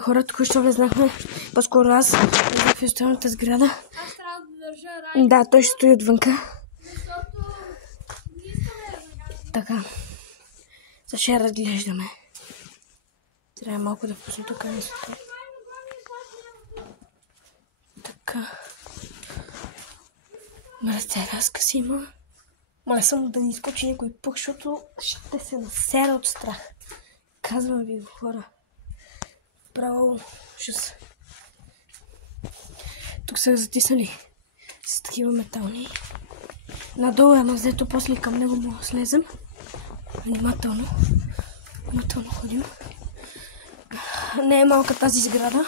Хора, току-що влезнахме, по-скоро аз влезнах в останалата сграда. Аз трябва да държа рай. Да, той ще стои отвънка. Защото не искаме да загадим. Така. Сега ще разглеждаме. Трябва малко да пусна тук местото. Така. Разцераска си има. Моля само да не изкочи някой пух, защото ще се насера от страх. Казвам ви, хора. Право ужас. Тук са затиснали с такива метални. Надолу е мазето, после към него мога да слезем. Внимателно. Внимателно ходим. Не е малка тази сграда.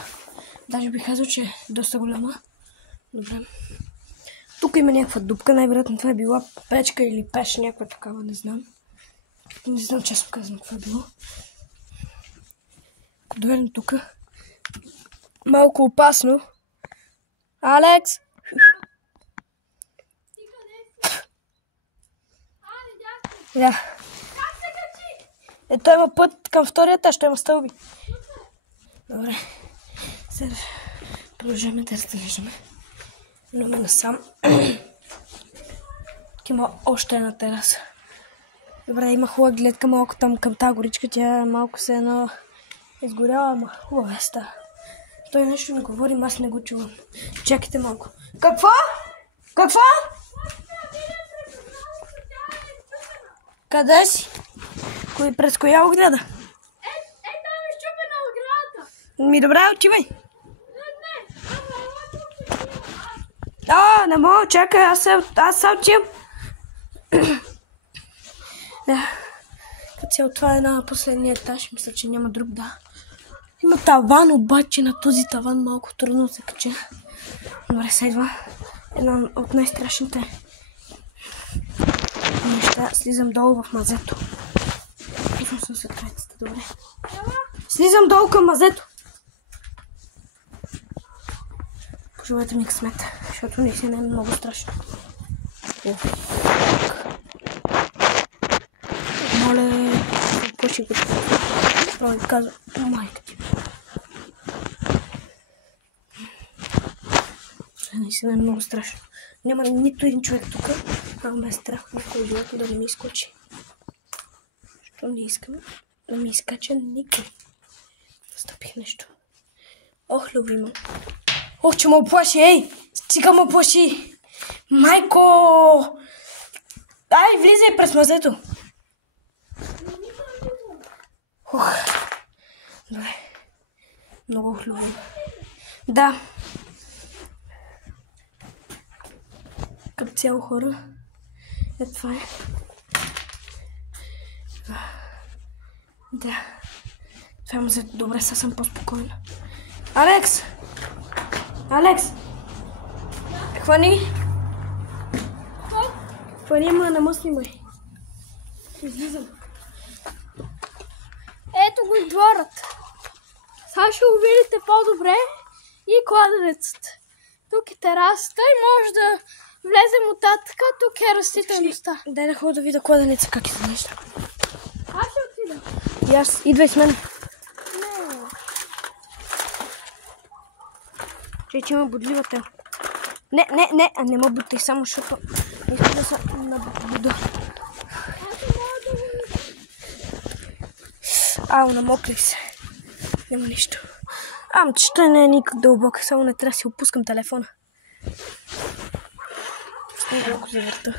Даже бих казал, че е доста голяма. Добре. Тук има някаква дупка. Най-вероятно това е била печка или пеш, някаква такава, не знам. Не знам честно казвам какво е било. Ако доверим тук. Малко опасно. Алекс! Да. Как се качи? Ето има път към втория етаж, той има стълби. Добре. Сега продължаваме да разглеждаме. Идваме насам. Има още една тераса. Добре, има хубава гледка малко там към тази горичка. Тя малко се едно изгоряла, ама хубава е става. Той нещо ми говори, аз не го чувам. Чакайте малко. Какво? Какво? Къде си? През коя ограда? Там е щупена оградата. Ми добре, отивай. Не. Не мога, чакай, аз сам отивам. Да. Като цяло това е на последния етаж, мисля, че няма друг, да. Има таван, обаче на този таван малко трудно се кача. Добре, следва една от най-страшните неща. Слизам долу в мазето. Пускам съм се третата, добре. Слизам долу към мазето. Пожелайте ми късмет, защото наистина е много страшно. Моля, почи го. Той казва, майка ти. Наистина е много страшно. Няма нито един човек тук, ме е страх никой живото да не ми изкочи. Защо не искам да ми изкача никой? Настъпих нещо. Ох, любимо. Ох, че ме оплаши, ей! Стига ме оплаши! Майко! Ай, влизай през мазето! Ух. Добре. Много хубаво. Да. Като цяло, хора. Това е. Да. Това е мазето. Добре, сега съм по-спокойна. Алекс! Алекс! Хвани! Хвани, ма не му снимай. Излизам. Ето го и дворът. Сега ще го видите по-добре и кладенецът. Тук е терасата и може да влезем оттатък. Тук е растителността. Дай да ходя да видя кладенеца как изглежда. Аз ще отида. И аз, идвай с мен. Не. Че има бодлива тел. Не ме бутай, само защото не искам да се набуда. Намоклих се. Няма нищо. Че той не е никак дълбок, само не трябва да си опускам телефона. Ще малко завърта.